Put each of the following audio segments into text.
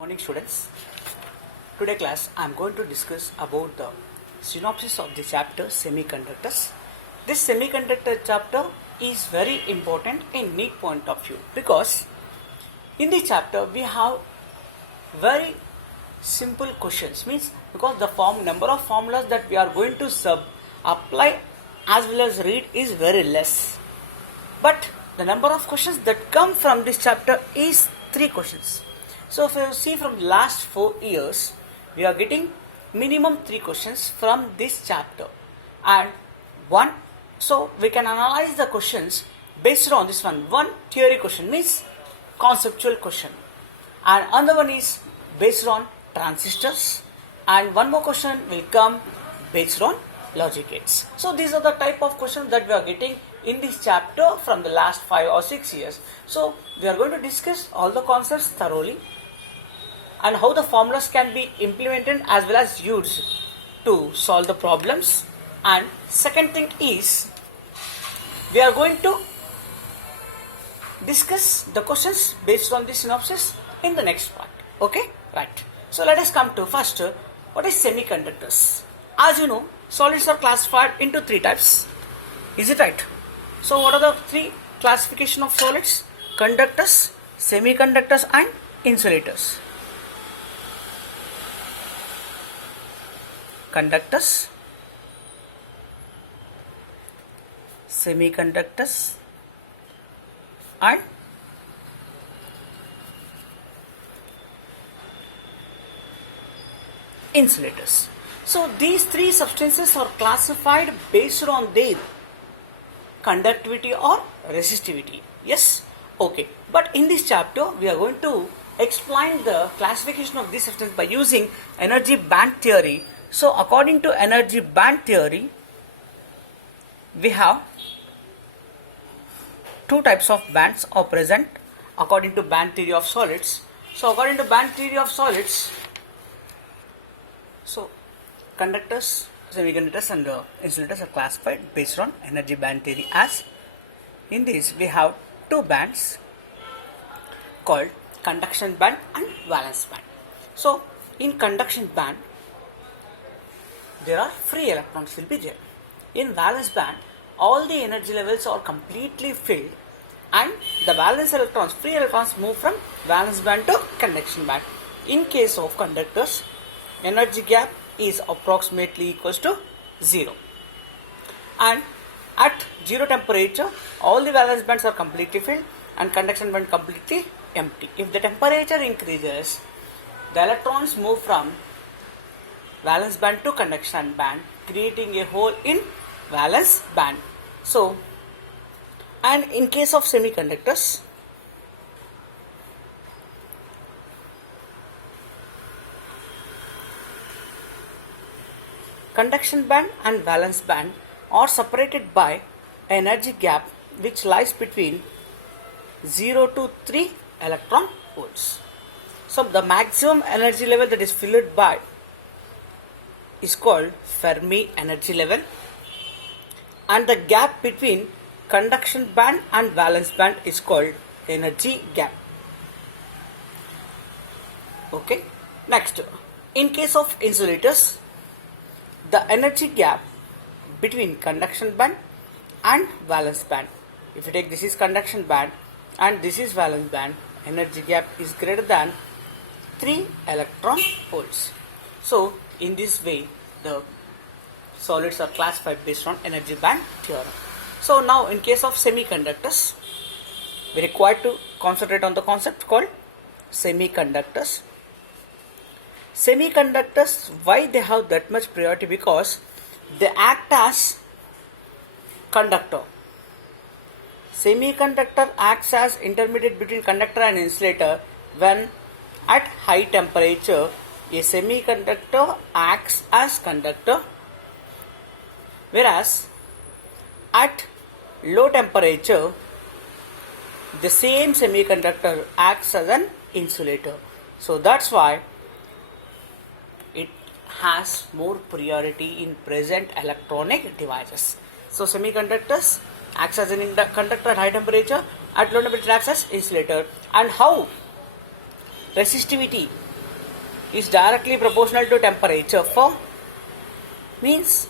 Morning students. Today class I am going to discuss about the synopsis of the chapter semiconductors. This semiconductor chapter is very important in NEET point of view because in the chapter we have very simple questions, means because the number of formulas that we are going to apply as well as read is very less, but the number of questions that come from this chapter is 3 questions. So if you see from the last 4 years, we are getting minimum 3 questions from this chapter and one. So we can analyze the questions based on this one. One theory question means conceptual question, and another one is based on transistors, and one more question will come based on logic gates. So these are the type of questions that we are getting in this chapter from the last 5 or 6 years. So we are going to discuss all the concepts thoroughly and how the formulas can be implemented as well as used to solve the problems. And second thing is we are going to discuss the questions based on the synopsis in the next part. Okay, right. So let us come to first, what is semiconductors? As you know, solids are classified into 3 types. Is it right? So what are the 3 classification of solids? Conductors, semiconductors and insulators. Conductors, semiconductors and insulators. So these 3 substances are classified based on their conductivity or resistivity. Yes? Okay. But in this chapter we are going to explain the classification of these substances by using energy band theory. So according to energy band theory, we have 2 types of bands are present according to band theory of solids. So according to band theory of solids, so conductors, semiconductors and insulators are classified based on energy band theory. As in this we have 2 bands called conduction band and valence band. So in conduction band there are free electrons will be there. In valence band all the energy levels are completely filled and the valence electrons, free electrons move from valence band to conduction band. In case of conductors, energy gap is approximately equals to 0, and at 0 temperature all the valence bands are completely filled and conduction band completely empty. If the temperature increases, the electrons move from valence band to conduction band, creating a hole in valence band. So, and in case of semiconductors, conduction band and valence band are separated by energy gap which lies between 0 to 3 electron volts. So the maximum energy level that is filled by is called Fermi energy level, and the gap between conduction band and valence band is called energy gap. Okay. Next, in case of insulators, the energy gap between conduction band and valence band, if you take this is conduction band and this is valence band, energy gap is greater than 3 electron volts. So in this way the solids are classified based on energy band theorem. So now in case of semiconductors, we require to concentrate on the concept called semiconductors. Semiconductors, why they have that much priority? Because they act as conductor. Semiconductor acts as intermediate between conductor and insulator. When at high temperature a semiconductor acts as conductor, whereas at low temperature the same semiconductor acts as an insulator. So that's why it has more priority in present electronic devices. So semiconductors acts as an conductor at high temperature, at low temperature acts as insulator. And how resistivity is directly proportional to temperature for means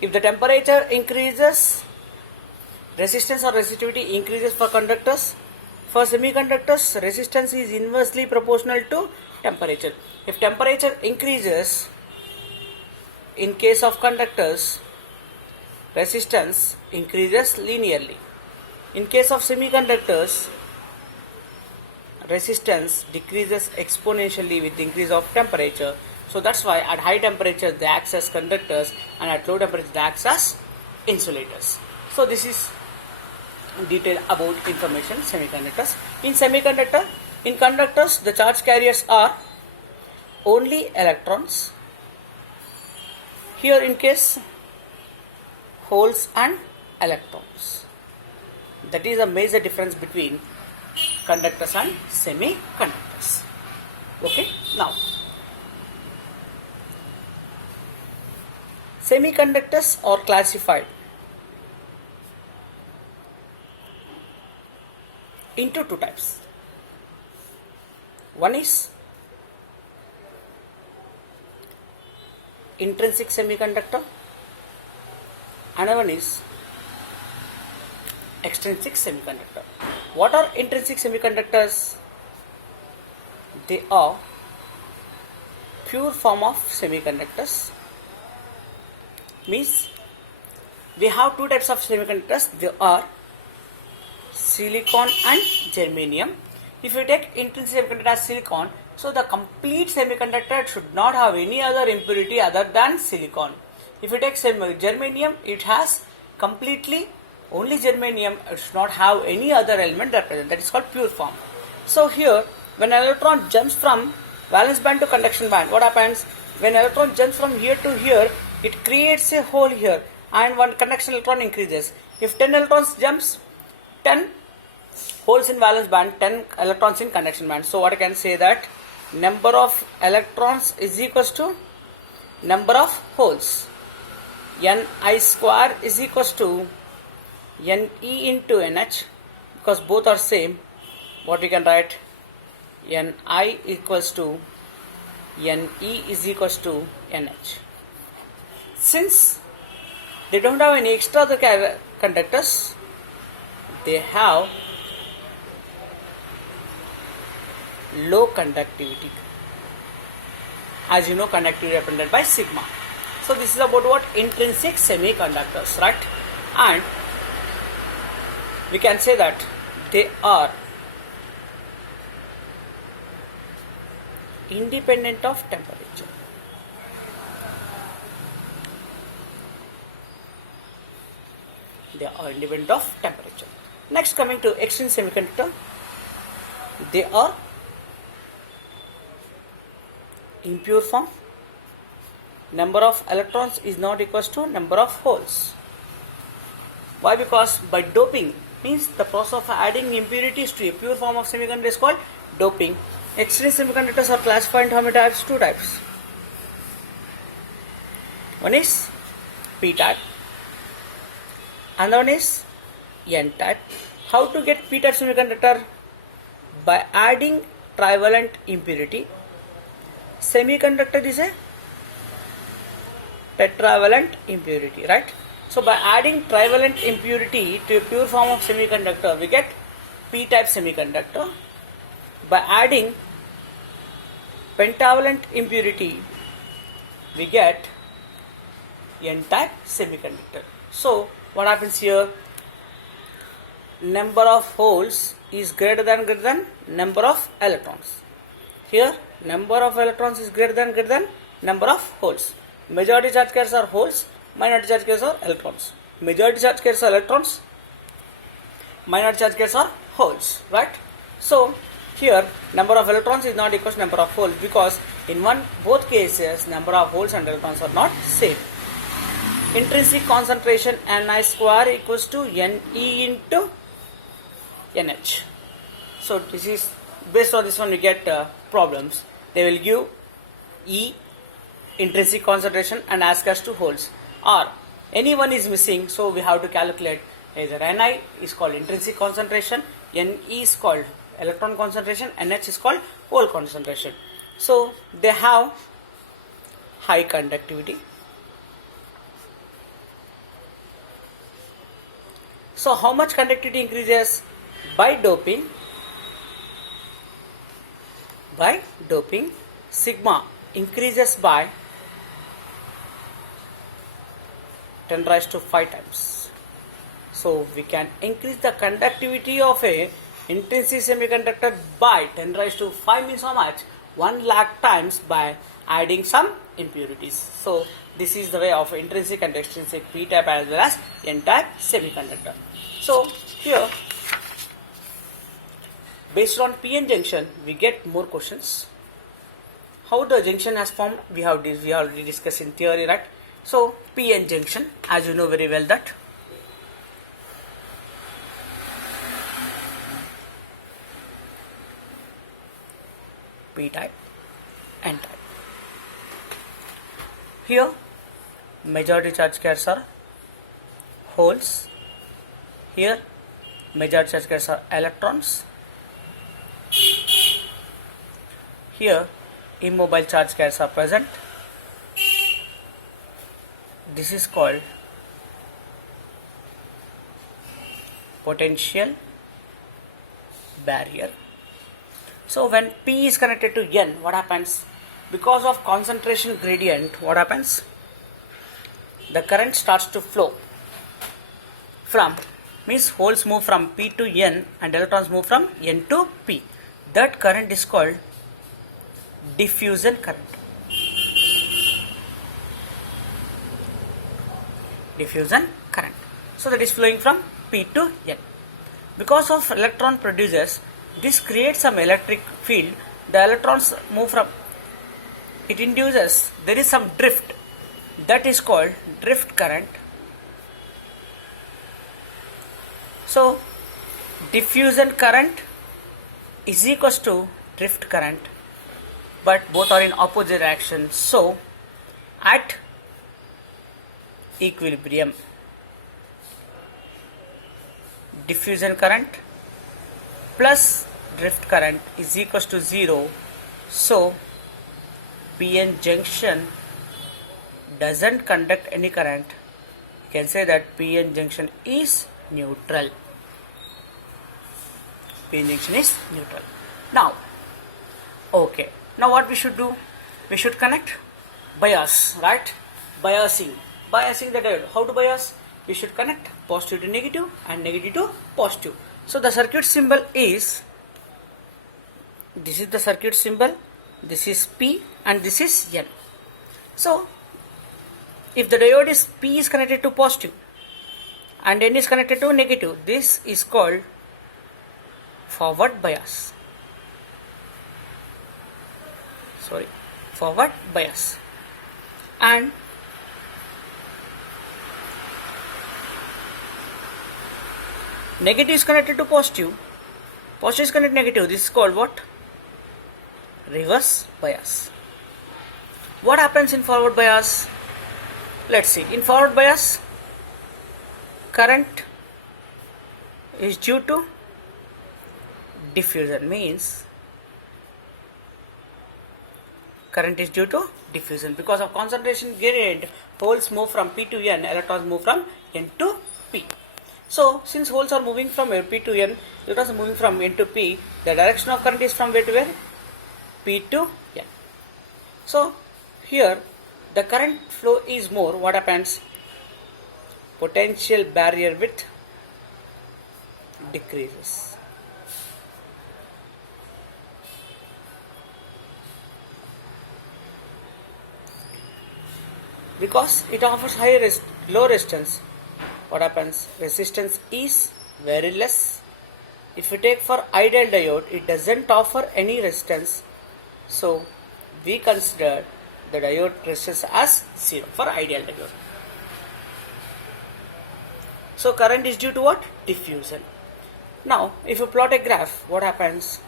if the temperature increases, resistance or resistivity increases for conductors. For semiconductors, resistance is inversely proportional to temperature. If temperature increases, in case of conductors, resistance increases linearly. In case of semiconductors, resistance decreases exponentially with the increase of temperature. So that's why at high temperature they act as conductors and at low temperature they act as insulators. So this is detail about information semiconductors. In conductors the charge carriers are only electrons. Here in case holes and electrons. That is a major difference between conductors and semiconductors. Okay, now semiconductors are classified into two types. One is intrinsic semiconductor, another one is extrinsic semiconductor. What are intrinsic semiconductors? They are pure form of semiconductors. Means we have two types of semiconductors. They are silicon and germanium. If you take intrinsic semiconductor as silicon, so the complete semiconductor should not have any other impurity other than silicon. If you take germanium, it has completely only germanium. It should not have any other element that present. That is called pure form. So here, when an electron jumps from valence band to conduction band, what happens? When an electron jumps from here to here, it creates a hole here, and one conduction electron increases. If 10 electrons jumps, 10 holes in valence band, 10 electrons in conduction band. So what I can say that number of electrons is equals to number of holes. Ni square is equals to Ne into Nh, because both are same. What we can write? Ni equals to Ne is equals to Nh. Since they don't have any extra other conductors, they have low conductivity. As you know, conductivity represented by sigma. So this is about what? Intrinsic semiconductors, right? And we can say that they are independent of temperature. They are independent of temperature. Next, coming to extrinsic semiconductor, they are impure form. Number of electrons is not equals to number of holes. Why? Because by doping, means the process of adding impurities to a pure form of semiconductor is called doping. Extrinsic semiconductors are classified into how many types? Two types. One is p-type, another one is n-type. How to get p-type semiconductor? By adding trivalent impurity. Semiconductor is a tetravalent impurity, right? So by adding trivalent impurity to a pure form of semiconductor, we get p-type semiconductor. By adding pentavalent impurity, we get n-type semiconductor. So what happens here? Number of holes is greater than number of electrons. Here number of electrons is greater than number of holes. Majority charge carriers are holes, minority charge carriers are electrons. Majority charge carriers are electrons, minority charge carriers are holes, right? So here number of electrons is not equal to number of holes, because in both cases number of holes and electrons are not same. Intrinsic concentration Ni square equals to Ne into Nh. So this is based on this one we get problems. They will give E intrinsic concentration and ask us to holes, or any one is missing, so we have to calculate either Ni is called intrinsic concentration, Ne is called electron concentration, Nh is called hole concentration. So they have high conductivity. So how much conductivity increases? By doping, sigma increases by 10 raised to 5 times. So we can increase the conductivity of a intrinsic semiconductor by 10 raised to 5 means how much? 1 lakh times by adding some impurities. So this is the way of intrinsic and extrinsic p-type as well as n-type semiconductor. So here, based on p-n junction, we get more questions. How the junction has formed, we already discussed in theory, right? So p-n junction, as you know very well that p-type, n-type. Here, majority charge carriers are holes. Here, majority charge carriers are electrons. Here, immobile charge carriers are present. This is called potential barrier. So when P is connected to N, what happens? Because of concentration gradient, what happens? The current starts to flow from, means holes move from P to N and electrons move from N to P. That current is called diffusion current. Diffusion current. So that is flowing from P to N. Because of electron produces, this creates some electric field. The electrons move from, it induces, there is some drift, that is called drift current. So diffusion current is equals to drift current, but both are in opposite direction. So at equilibrium, diffusion current plus drift current is equals to 0. So p-n junction doesn't conduct any current. You can say that p-n junction is neutral. P-n junction is neutral. Now, okay. Now what we should do? We should connect bias, right? Biasing the diode. How to bias? We should connect positive to negative and negative to positive. So the circuit symbol is, this is the circuit symbol, this is P and this is N. So if the diode is P is connected to positive and N is connected to negative, this is called forward bias. Forward bias. And negative is connected to positive, positive is connected to negative. This is called what? Reverse bias. What happens in forward bias? Let's see. In forward bias, current is due to diffusion, means current is due to diffusion. Because of concentration gradient, holes move from P to N, electrons move from N to P. So since holes are moving from P to N, electrons are moving from N to P, the direction of current is from where to where? P to N. So here the current flow is more. What happens? Potential barrier width decreases. Because it offers low resistance. What happens? Resistance is very less. If you take for ideal diode, it doesn't offer any resistance. So we consider the diode resistance as 0 for ideal diode. So current is due to what? Diffusion. Now if you plot a graph, what happens?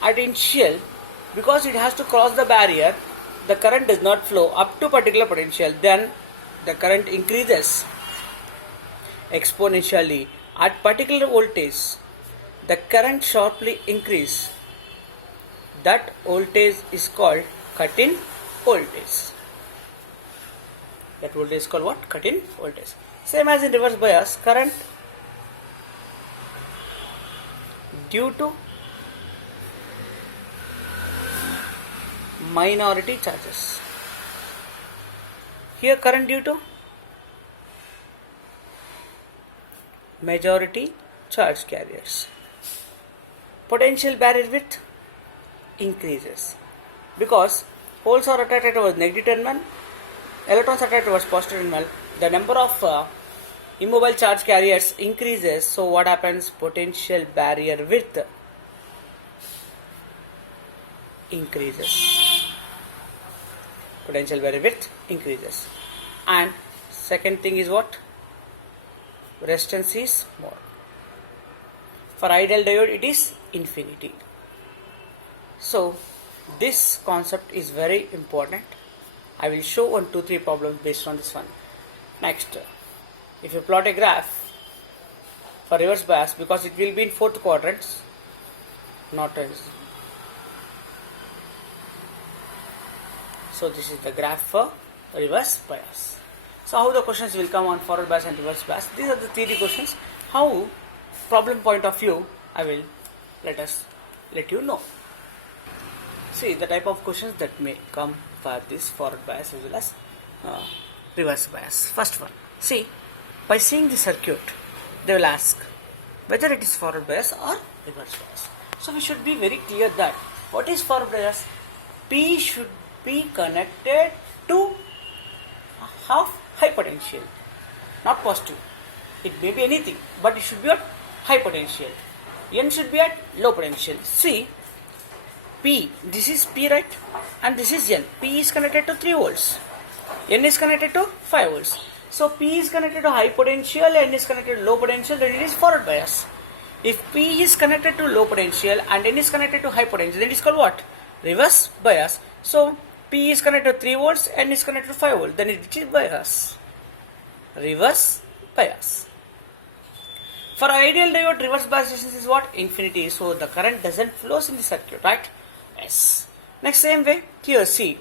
At initial, because it has to cross the barrier, the current does not flow up to particular potential. Then the current increases exponentially. At particular voltage, the current sharply increase that voltage is called cut-in voltage. That voltage is called what? Cut-in voltage. Same as in reverse bias, current due to minority charges. Here current due to majority charge carriers. Potential barrier width increases because holes are attracted towards negative terminal, electrons are attracted towards positive terminal. The number of immobile charge carriers increases. So what happens? Potential barrier width increases. Potential barrier width increases. And second thing is what? Resistance is more. For ideal diode it is infinity. So this concept is very important. I will show 1, 2, 3 problems based on this one. Next, if you plot a graph for reverse bias, because it will be in fourth quadrants, not as. So this is the graph for reverse bias. So how the questions will come on forward bias and reverse bias? These are the theory questions. How problem point of view I will let you know. See the type of questions that may come for this forward bias as well as reverse bias. First one, see, by seeing the circuit they will ask whether it is forward bias or reverse bias. So we should be very clear that what is forward bias? P should be connected to half high potential, not positive. It may be anything, but it should be at high potential. N should be at low potential. See, P, this is P, right? And this is N. P is connected to 3 volts. N is connected to 5 volts. So P is connected to high potential, N is connected to low potential, then it is forward bias. If P is connected to low potential and N is connected to high potential, then it is called what? Reverse bias. So P is connected to 3 volts, N is connected to 5 volts, then it is bias. Reverse bias. For ideal diode, reverse bias resistance is what? Infinity. So the current doesn't flow in the circuit, right? Yes. Next, same way, here see.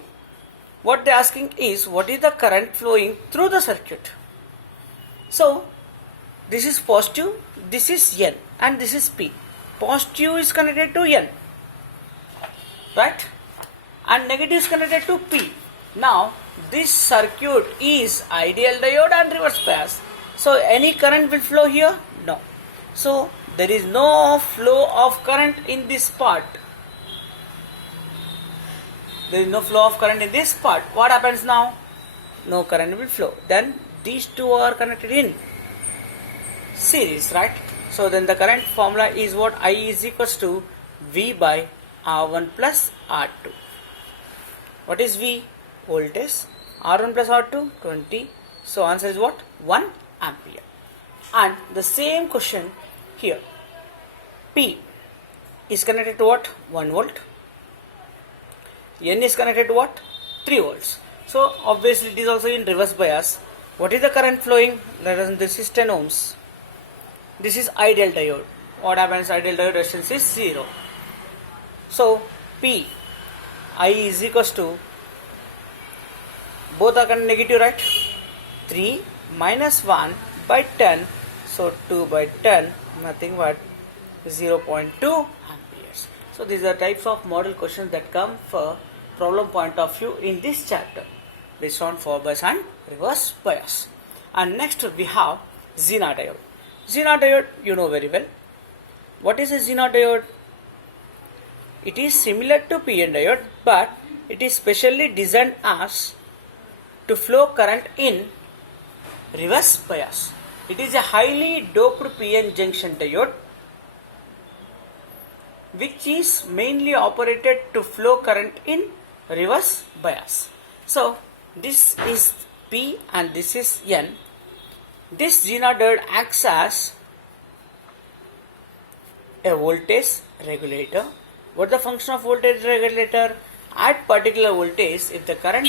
What they are asking is, what is the current flowing through the circuit? So, this is positive, this is N, and this is P. Positive is connected to N, right? And negative is connected to P. Now, this circuit is ideal diode and reverse bias. So, any current will flow here? No. So, there is no flow of current in this part. There is no flow of current in this part. What happens now? No current will flow. Then these two are connected in series, right? So then the current formula is what? I is equals to V by R1 plus R2. What is V? Voltage. R1 plus R2, 20. So answer is what? 1 ampere. And the same question here. P is connected to what? 1 volt. N is connected to what? 3 volts. So obviously it is also in reverse bias. What is the current flowing? This is 10 ohms. This is ideal diode. What happens? Ideal diode resistance is 0. So P, I is equals to, both are negative, right? 3 minus 1 by 10. So 2 by 10, nothing but 0.2 amperes. So these are types of model questions that come for problem point of view in this chapter based on forward bias and reverse bias. And next we have Zener diode. Zener diode you know very well. What is a Zener diode? It is similar to PN diode, but it is specially designed as to flow current in reverse bias. It is a highly doped PN junction diode which is mainly operated to flow current in reverse bias. So this is P and this is N. This Zener diode acts as a voltage regulator. What is the function of voltage regulator? At particular voltage, if the current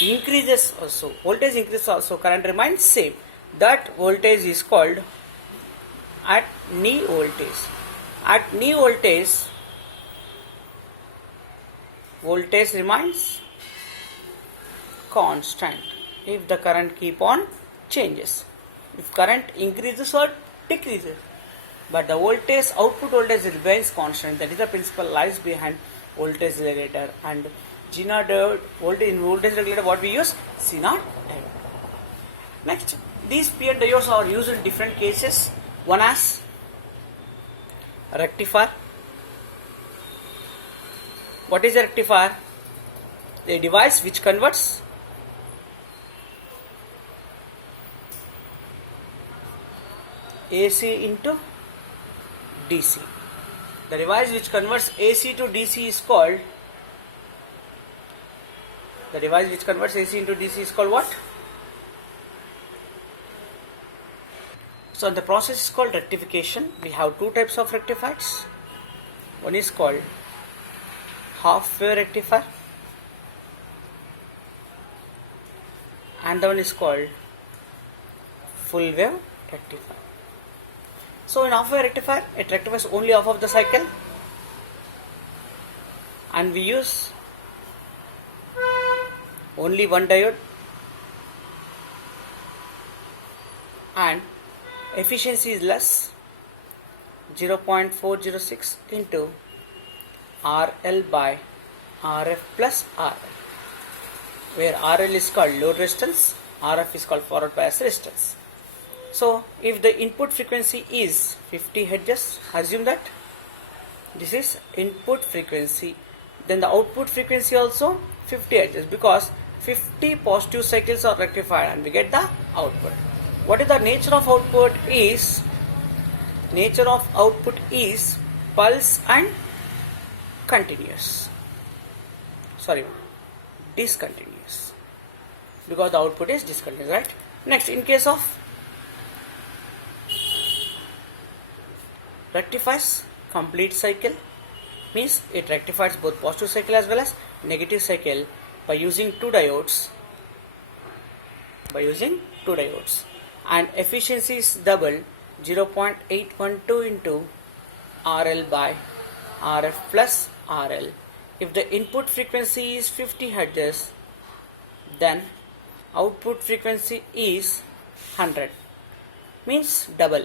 increases also, voltage increases also, current remains same. That voltage is called at knee voltage. At knee voltage, voltage remains constant if the current keep on changes. If current increases or decreases, but the voltage, output voltage remains constant. That is the principle lies behind voltage regulator. And G0 diode voltage in voltage regulator, what we use? C0 diode. Next, these PN diodes are used in different cases. One as rectifier. What is a rectifier? A device which converts AC into DC. The device which converts AC to DC is called what? So the process is called rectification. We have two types of rectifiers. One is called half wave rectifier and the one is called full wave rectifier. So in half wave rectifier, it rectifies only half of the cycle, and we use only one diode, and efficiency is less, 0.406 into RL by RF plus RL, where RL is called load resistance, RF is called forward bias resistance. So if the input frequency is 50 Hz, assume that this is input frequency, then the output frequency also 50 Hz, because 50 positive cycles are rectified and we get the output. What is the nature of output? Nature of output is pulse and discontinuous, because the output is discontinuous, right? Next, in case of rectifies complete cycle, means it rectifies both positive cycle as well as negative cycle by using two diodes, and efficiency is double, 0.812 into RL by RF plus RL. If the input frequency is 50 Hz, then output frequency is 100, means double.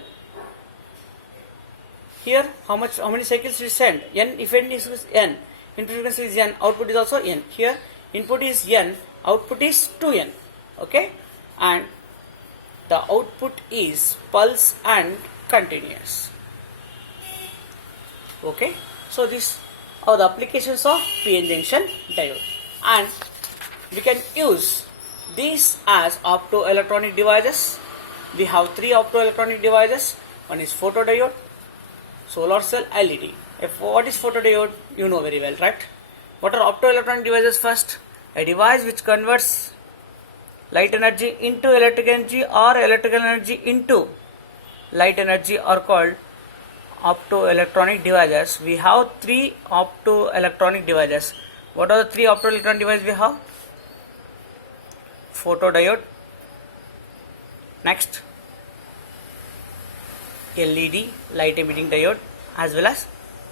Here, how many cycles we send? N, if N is N, input frequency is N, output is also N. Here, input is N, output is 2N. Okay, and the output is pulse and continuous. Okay, so these are the applications of PN junction diode, and we can use these as optoelectronic devices. We have three optoelectronic devices. One is photodiode, solar cell, LED. What is photodiode? You know very well, right? What are optoelectronic devices? First, a device which converts light energy into electrical energy or electrical energy into light energy are called optoelectronic devices. We have three optoelectronic devices. What are the three optoelectronic devices we have? Photodiode, next LED, light emitting diode, as well as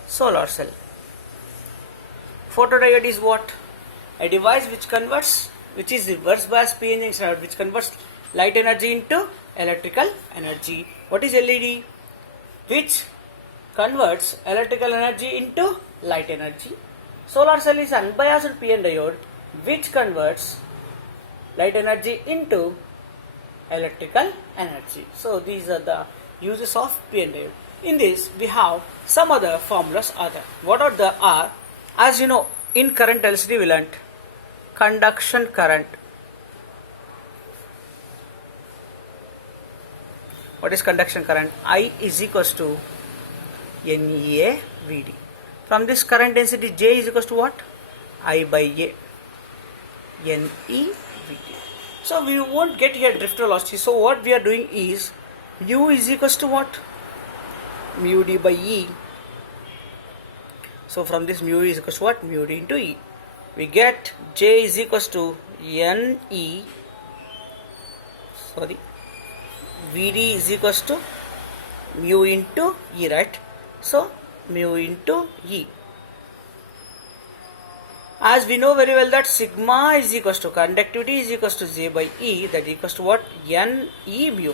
solar cell. Photodiode is what? A device which is reverse bias PN junction, which converts light energy into electrical energy. What is LED? Which converts electrical energy into light energy. Solar cell is unbiased PN diode, which converts light energy into electrical energy. So these are the uses of PN diode. In this, we have some other formulas are there. What are the are? As you know, in current LCD we learnt conduction current. What is conduction current? I is equals to NEA VD. From this current density, J is equals to what? I by A, NE VD. So we won't get here drift velocity. So what we are doing is mu is equals to what? Mu D by E. So from this mu is equals to what? Mu D into E. We get J is equals to VD is equals to mu into E, right? So mu into E. As we know very well that sigma is equals to conductivity is equals to J by E, that equals to what? N E mu.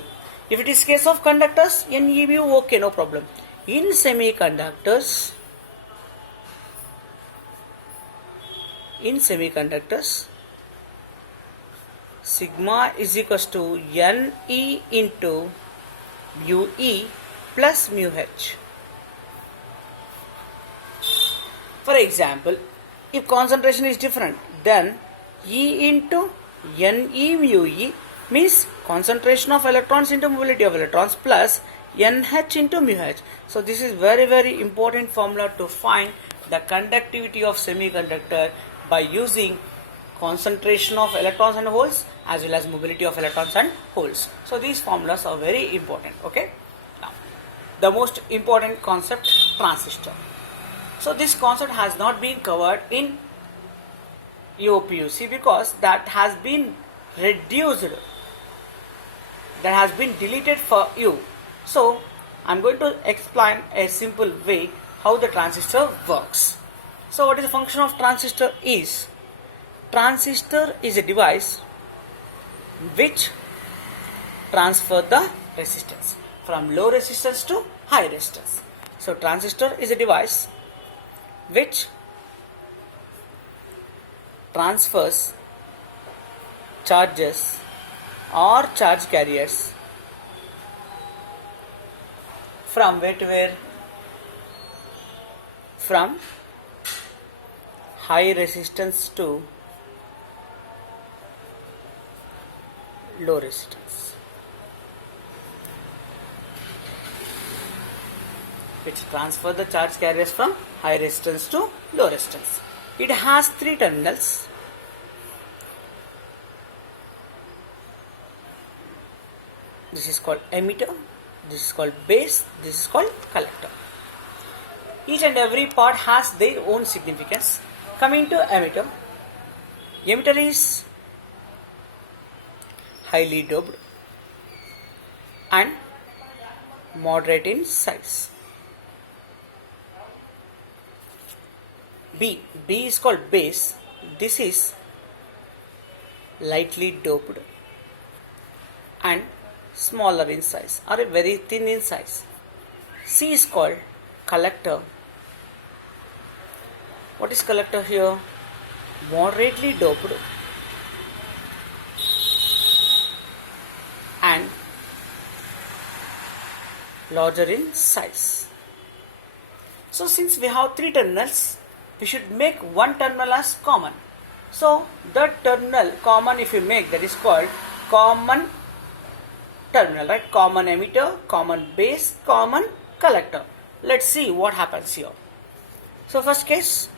If it is case of conductors, N E mu, okay, no problem. In semiconductors, sigma is equals to N E into mu E plus mu H. For example, if concentration is different, then E into Ne mu E means concentration of electrons into mobility of electrons plus NH into mu H. So this is very, very important formula to find the conductivity of semiconductor by using concentration of electrons and holes as well as mobility of electrons and holes. So these formulas are very important. Okay. Now, the most important concept, transistor. So this concept has not been covered in UOPUC because that has been reduced, that has been deleted for you. So I'm going to explain a simple way how the transistor works. So what is the function of transistor is? Transistor is a device which transfer the resistance from low resistance to high resistance. So transistor is a device which transfers charges or charge carriers from where to where? From high resistance to low resistance, which transfer the charge carriers from high resistance to low resistance. It has three terminals. This is called emitter, this is called base, this is called collector. Each and every part has their own significance. Coming to emitter, emitter is highly doped and moderate in size. B is called base. This is lightly doped and smaller in size or very thin in size. C is called collector. What is collector here? Moderately doped and larger in size. So since we have three terminals, we should make one terminal as common. So the terminal common, if you make, that is called common terminal, right? Common emitter, common base, common collector. Let's see what happens here. So first case,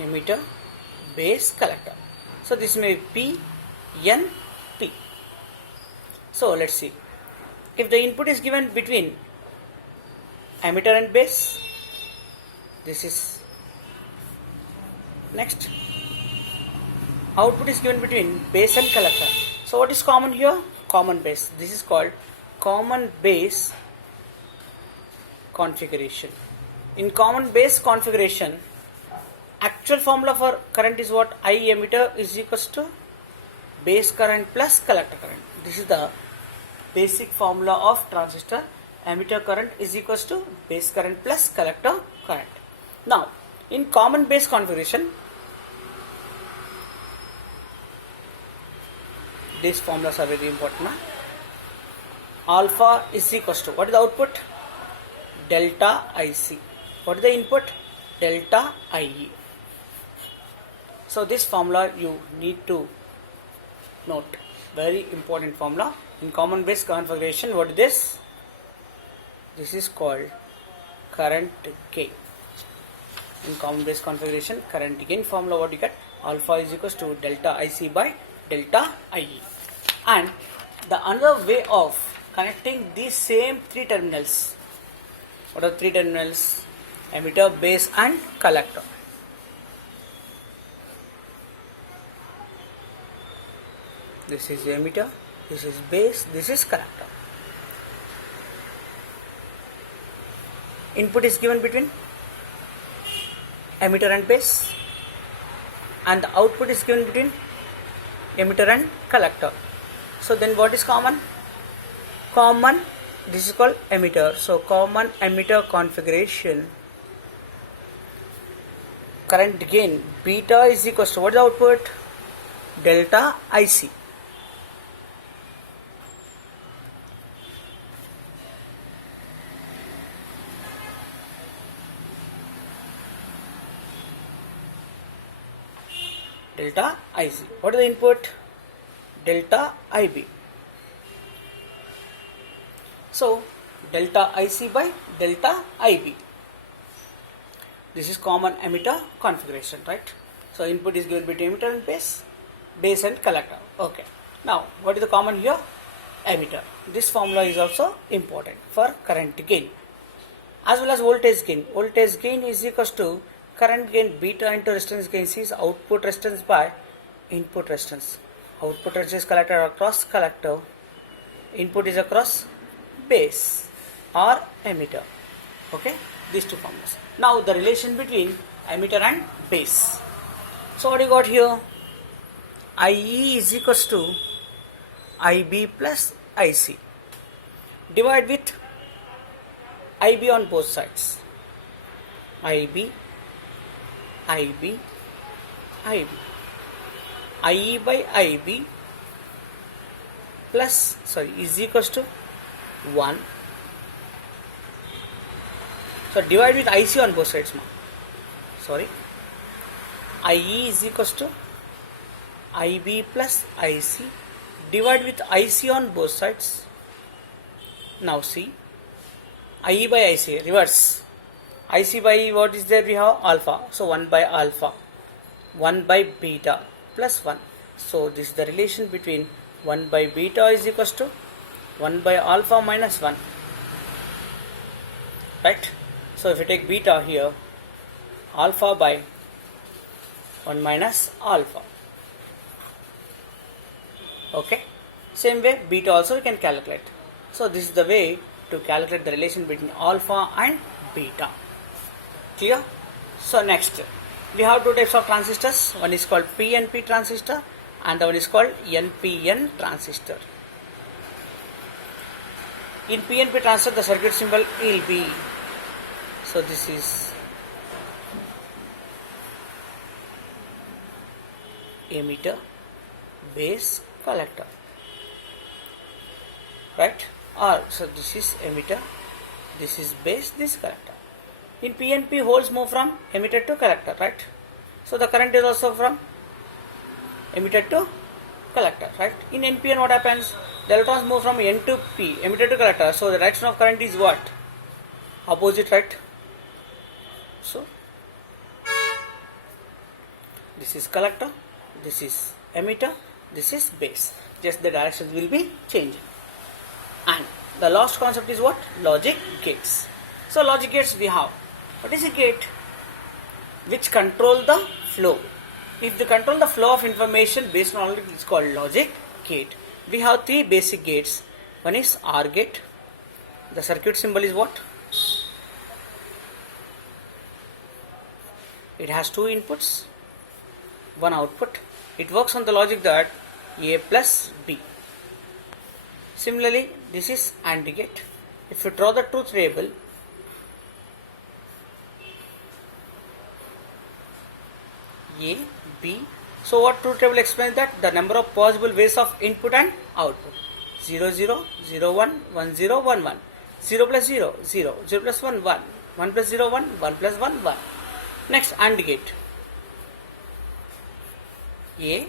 emitter, base, collector. So this may be P, N, P. So let's see. If the input is given between emitter and base, this is next. Output is given between base and collector. So what is common here? Common base. This is called common base configuration. In common base configuration, actual formula for current is what? I emitter is equals to base current plus collector current. This is the basic formula of transistor. Emitter current is equals to base current plus collector current. Now, in common base configuration, these formulas are very important. Alpha is equals to, what is the output? Delta IC. What is the input? Delta IE. So this formula you need to note. Very important formula. In common base configuration, what is this? This is called current gain. In common base configuration, current gain formula, what you get? Alpha is equals to delta IC by delta IE. And the another way of connecting these same three terminals. What are three terminals? Emitter, base and collector. This is emitter, this is base, this is collector. input is given between emitter and base, and the output is given between emitter and collector. So then what is common? Common, this is called emitter. So common emitter configuration, current gain beta is equal to what is the output? Delta IC. Delta IC. What is the input? Delta IB. So delta IC by delta IB. This is common emitter configuration, right? So input is given between emitter and base and collector. Okay. Now what is the common here? Emitter. This formula is also important for current gain as well as voltage gain. Voltage gain is equals to current gain beta into resistance gain is output resistance by input resistance. Output resistance collector across collector, input is across base or emitter. Okay, these two formulas. Now the relation between emitter and base. So what you got here? IE is equals to IB plus IC. Divide with IB on both sides. IB, IB, IB. IE by IB plus is equals to 1. So divide with IC on both sides. IE is equals to IB plus IC. Divide with IC on both sides. Now see, IE by IC, reverse. IC by what is there? We have alpha. So 1 by alpha, 1 by beta plus 1. So this is the relation between 1 by beta is equals to 1 by alpha minus 1. Right? So if you take beta here, alpha by 1 minus alpha. Okay? Same way beta also we can calculate. So this is the way to calculate the relation between alpha and beta. Clear? So next, we have two types of transistors. One is called PNP transistor and the one is called NPN transistor. In PNP transistor, the circuit symbol will be, so this is emitter, base, collector, right? Or so this is emitter, this is base, this collector. In PNP, holes move from emitter to collector, right? So the current is also from emitter to collector, right? In NPN, what happens? The electrons move from N to P, emitter to collector. So the direction of current is what? Opposite, right? So this is collector, this is emitter, this is base. Just the directions will be changing. And the last concept is what? Logic gates. So logic gates we have. What is a gate? Which control the flow. If they control the flow of information based on logic, it's called logic gate. We have three basic gates. One is OR gate. The circuit symbol is what? It has two inputs, one output. It works on the logic that A plus B. Similarly, this is AND gate. If you draw the truth table, A, B. So what truth table explains that? The number of possible ways of input and output. 0, 0, 0, 1, 1, 0, 1, 1. 0 plus 0, 0. 0 plus 1, 1. 1 plus 0, 1. 1 plus 1, 1. Next, AND gate. A,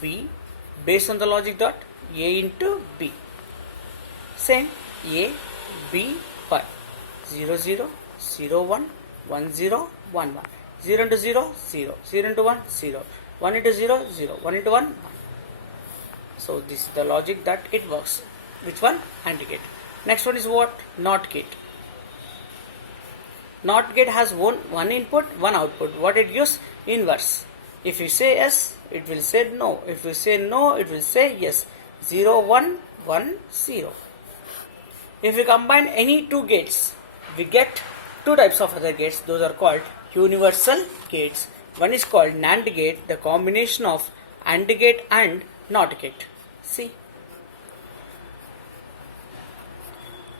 B, based on the logic dot, A into B. Same, A, B, but 0, 0, 0, 1, 1, 0, 1, 1. 0 into 0, 0. 0 into 1, 0. 1 into 0, 0. 1 into 1, 1. So this is the logic that it works. Which one? AND gate. Next one is what? NOT gate. NOT gate has one input, one output. What it gives? Inverse. If you say yes, it will say no. If you say no, it will say yes. 0, 1, 1, 0. If you combine any two gates, we get two types of other gates. Those are called universal gates. One is called NAND gate, the combination of AND gate and NOT gate. See,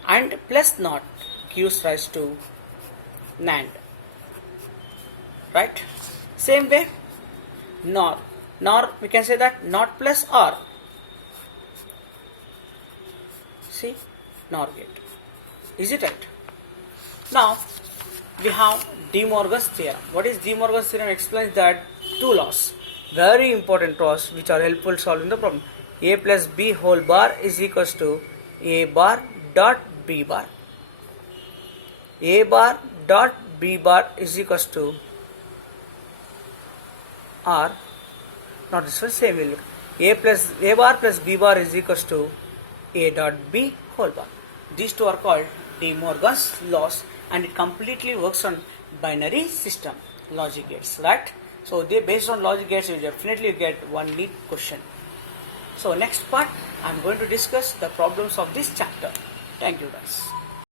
AND plus NOT gives rise to NAND, right? Same way, NOR we can say that NOT plus OR. See, NOR gate. Is it right? Now we have De Morgan's theorem. What is De Morgan's theorem? Explains that two laws, very important laws, which are helpful solving the problem. A plus B whole bar is equals to A bar dot B bar. A bar dot B bar is equals to R. Not this one, same will look. A bar plus B bar is equals to A dot B whole bar. These two are called De Morgan's laws, and it completely works on binary system logic gates, right? So they based on logic gates, you definitely get one neat question. So next part, I am going to discuss the problems of this chapter. Thank you guys.